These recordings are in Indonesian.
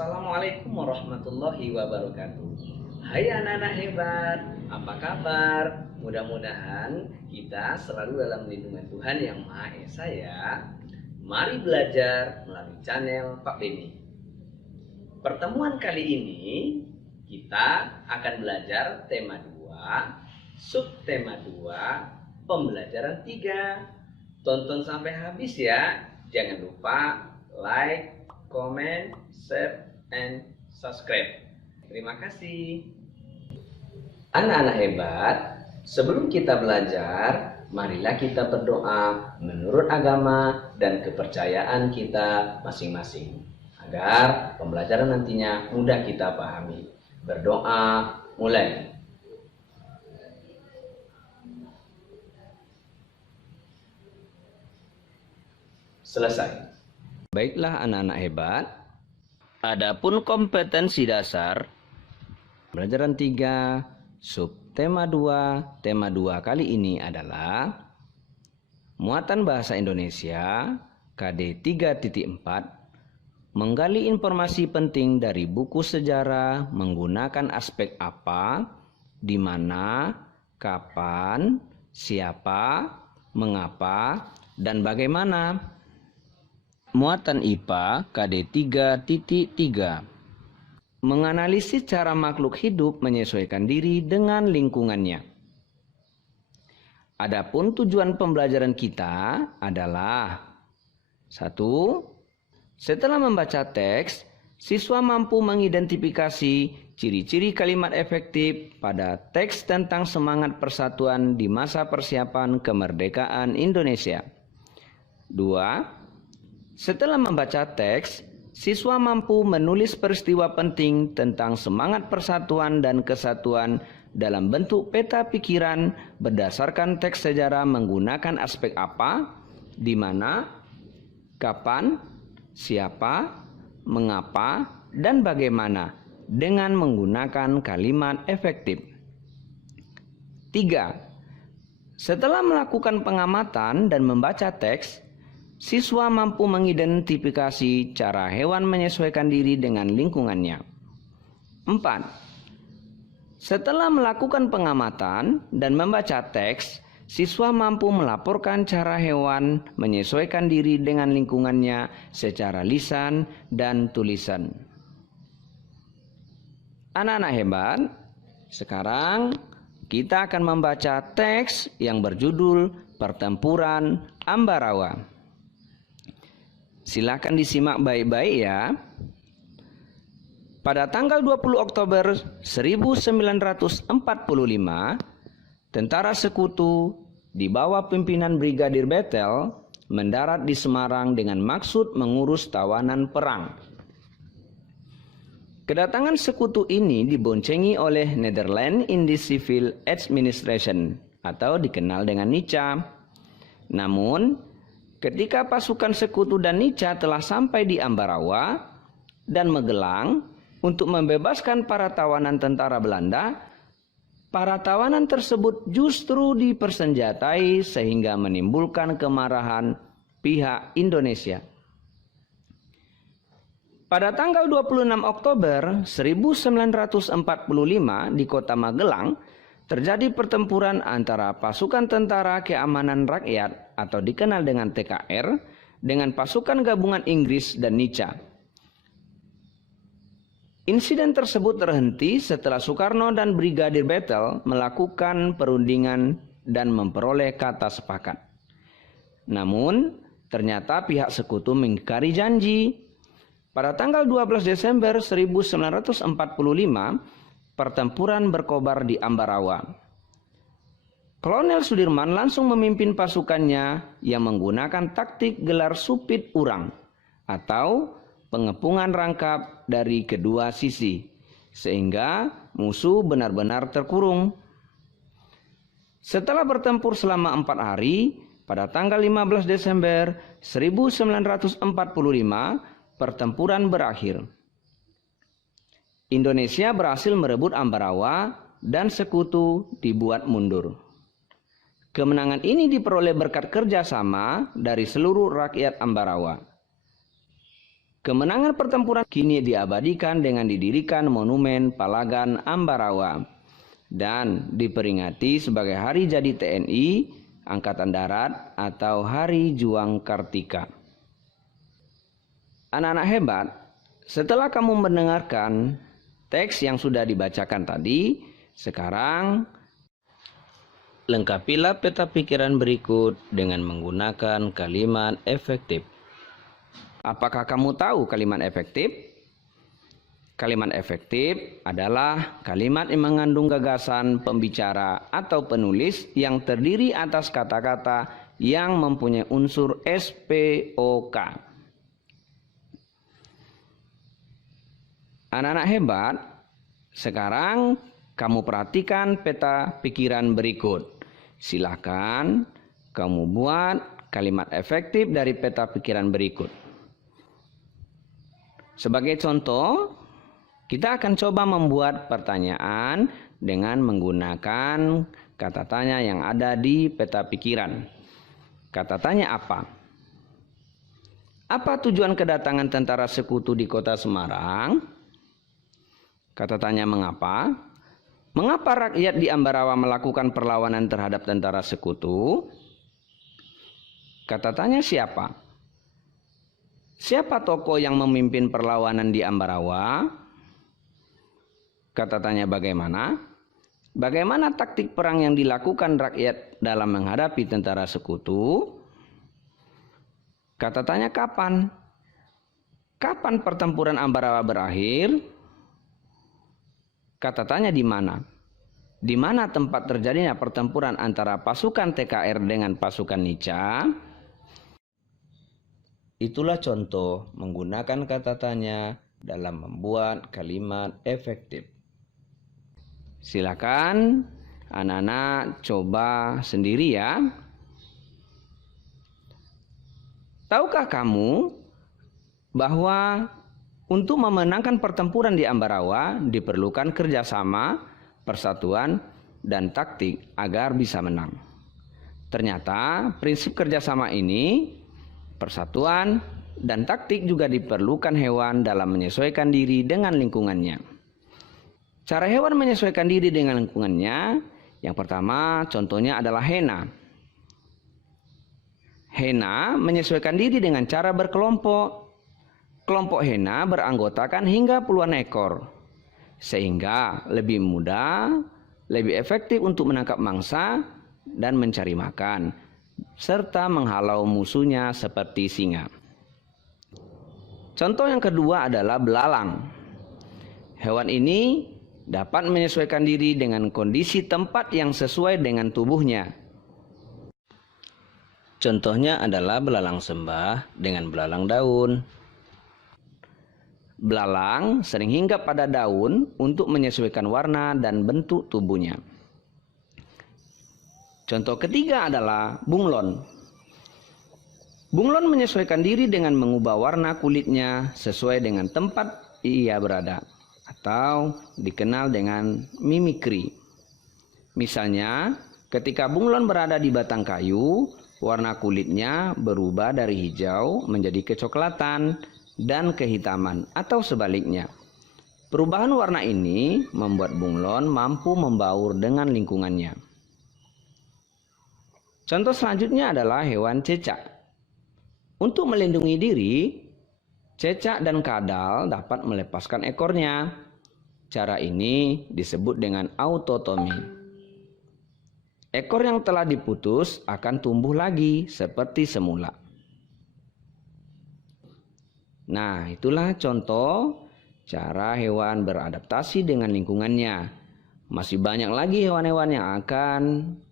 Assalamualaikum warahmatullahi wabarakatuh. Hai anak-anak hebat, apa kabar? Mudah-mudahan kita selalu dalam lindungan Tuhan Yang Maha Esa ya. Mari belajar melalui channel Pak Beni. Pertemuan kali ini kita akan belajar tema 2, subtema 2, pembelajaran 3. Tonton sampai habis ya. Jangan lupa like, comment, share, and subscribe. Terima kasih. Anak-anak hebat, sebelum kita belajar, marilah kita berdoa menurut agama dan kepercayaan kita masing-masing, agar pembelajaran nantinya mudah kita pahami. Berdoa, mulai. Selesai. Baiklah anak-anak hebat, adapun kompetensi dasar pelajaran 3 subtema 2, tema 2 kali ini adalah muatan bahasa Indonesia KD 3.4, menggali informasi penting dari buku sejarah menggunakan aspek apa, di mana, kapan, siapa, mengapa, dan bagaimana. Muatan IPA KD 3.3, menganalisis cara makhluk hidup menyesuaikan diri dengan lingkungannya. Adapun tujuan pembelajaran kita adalah 1. Setelah membaca teks, siswa mampu mengidentifikasi ciri-ciri kalimat efektif pada teks tentang semangat persatuan di masa persiapan kemerdekaan Indonesia. 2. Setelah membaca teks, siswa mampu menulis peristiwa penting tentang semangat persatuan dan kesatuan dalam bentuk peta pikiran berdasarkan teks sejarah menggunakan aspek apa, di mana, kapan, siapa, mengapa, dan bagaimana dengan menggunakan kalimat efektif. 3. Setelah melakukan pengamatan dan membaca teks, siswa mampu mengidentifikasi cara hewan menyesuaikan diri dengan lingkungannya. 4. Setelah melakukan pengamatan dan membaca teks, siswa mampu melaporkan cara hewan menyesuaikan diri dengan lingkungannya secara lisan dan tulisan. Anak-anak hebat, sekarang kita akan membaca teks yang berjudul Pertempuran Ambarawa. Silakan disimak baik-baik ya. Pada tanggal 20 Oktober 1945, tentara sekutu di bawah pimpinan Brigadir Bethel mendarat di Semarang dengan maksud mengurus tawanan perang. Kedatangan sekutu ini diboncengi oleh Netherlands Indies Civil Administration atau dikenal dengan NICA. Namun, ketika pasukan sekutu dan NICA telah sampai di Ambarawa dan Magelang untuk membebaskan para tawanan tentara Belanda, para tawanan tersebut justru dipersenjatai sehingga menimbulkan kemarahan pihak Indonesia. Pada tanggal 26 Oktober 1945 di kota Magelang, terjadi pertempuran antara pasukan tentara keamanan rakyat atau dikenal dengan TKR dengan pasukan gabungan Inggris dan NICA. Insiden tersebut terhenti setelah Soekarno dan Brigadir Bethel melakukan perundingan dan memperoleh kata sepakat. Namun, ternyata pihak sekutu mengingkari janji. Pada tanggal 12 Desember 1945, pertempuran berkobar di Ambarawa. Kolonel Sudirman langsung memimpin pasukannya yang menggunakan taktik gelar supit urang atau pengepungan rangkap dari kedua sisi, sehingga musuh benar-benar terkurung. Setelah bertempur selama 4 hari, pada tanggal 15 Desember 1945, pertempuran berakhir. Indonesia berhasil merebut Ambarawa dan sekutu dibuat mundur. Kemenangan ini diperoleh berkat kerjasama dari seluruh rakyat Ambarawa. Kemenangan pertempuran kini diabadikan dengan didirikan Monumen Palagan Ambarawa dan diperingati sebagai Hari Jadi TNI Angkatan Darat atau Hari Juang Kartika. Anak-anak hebat, setelah kamu mendengarkan teks yang sudah dibacakan tadi, sekarang lengkapilah peta pikiran berikut dengan menggunakan kalimat efektif. Apakah kamu tahu kalimat efektif? Kalimat efektif adalah kalimat yang mengandung gagasan pembicara atau penulis yang terdiri atas kata-kata yang mempunyai unsur SPOK. Anak-anak hebat, sekarang kamu perhatikan peta pikiran berikut. Silakan kamu buat kalimat efektif dari peta pikiran berikut. Sebagai contoh, kita akan coba membuat pertanyaan dengan menggunakan kata tanya yang ada di peta pikiran. Kata tanya apa? Apa tujuan kedatangan tentara sekutu di kota Semarang? Kata tanya mengapa? Mengapa rakyat di Ambarawa melakukan perlawanan terhadap tentara sekutu? Kata tanya siapa? Siapa tokoh yang memimpin perlawanan di Ambarawa? Kata tanya bagaimana? Bagaimana taktik perang yang dilakukan rakyat dalam menghadapi tentara sekutu? Kata tanya kapan? Kapan pertempuran Ambarawa berakhir? Kata tanya di mana? Di mana tempat terjadinya pertempuran antara pasukan TKR dengan pasukan Nica? Itulah contoh menggunakan kata tanya dalam membuat kalimat efektif. Silakan anak-anak coba sendiri ya. Tahukah kamu bahwa untuk memenangkan pertempuran di Ambarawa diperlukan kerjasama, persatuan, dan taktik agar bisa menang. Ternyata prinsip kerjasama ini, persatuan, dan taktik juga diperlukan hewan dalam menyesuaikan diri dengan lingkungannya. Cara hewan menyesuaikan diri dengan lingkungannya, yang pertama contohnya adalah hena. Hena menyesuaikan diri dengan cara berkelompok. Kelompok hena beranggotakan hingga puluhan ekor, sehingga lebih mudah, lebih efektif untuk menangkap mangsa dan mencari makan, serta menghalau musuhnya seperti singa. Contoh yang kedua adalah belalang. Hewan ini dapat menyesuaikan diri dengan kondisi tempat yang sesuai dengan tubuhnya. Contohnya adalah belalang sembah dengan belalang daun. Belalang sering hinggap pada daun untuk menyesuaikan warna dan bentuk tubuhnya. Contoh ketiga adalah bunglon. Bunglon menyesuaikan diri dengan mengubah warna kulitnya sesuai dengan tempat ia berada, atau dikenal dengan mimikri. Misalnya, ketika bunglon berada di batang kayu, warna kulitnya berubah dari hijau menjadi kecoklatan dan kehitaman atau sebaliknya. Perubahan warna ini membuat bunglon mampu membaur dengan lingkungannya. Contoh selanjutnya adalah hewan cecak. Untuk melindungi diri, cecak dan kadal dapat melepaskan ekornya. Cara ini disebut dengan autotomi. Ekor yang telah diputus akan tumbuh lagi seperti semula. Nah, itulah contoh cara hewan beradaptasi dengan lingkungannya. Masih banyak lagi hewan-hewan yang akan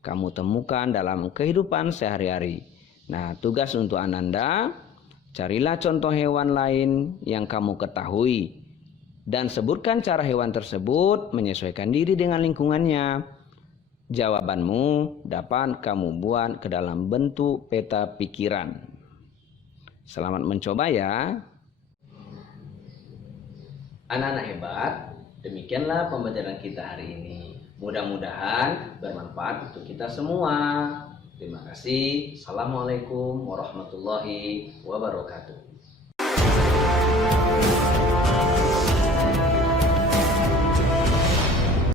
kamu temukan dalam kehidupan sehari-hari. Nah, tugas untuk Ananda, carilah contoh hewan lain yang kamu ketahui dan sebutkan cara hewan tersebut menyesuaikan diri dengan lingkungannya. Jawabanmu dapat kamu buat ke dalam bentuk peta pikiran. Selamat mencoba ya. Anak-anak hebat, demikianlah pembelajaran kita hari ini. Mudah-mudahan bermanfaat untuk kita semua. Terima kasih. Assalamualaikum warahmatullahi wabarakatuh.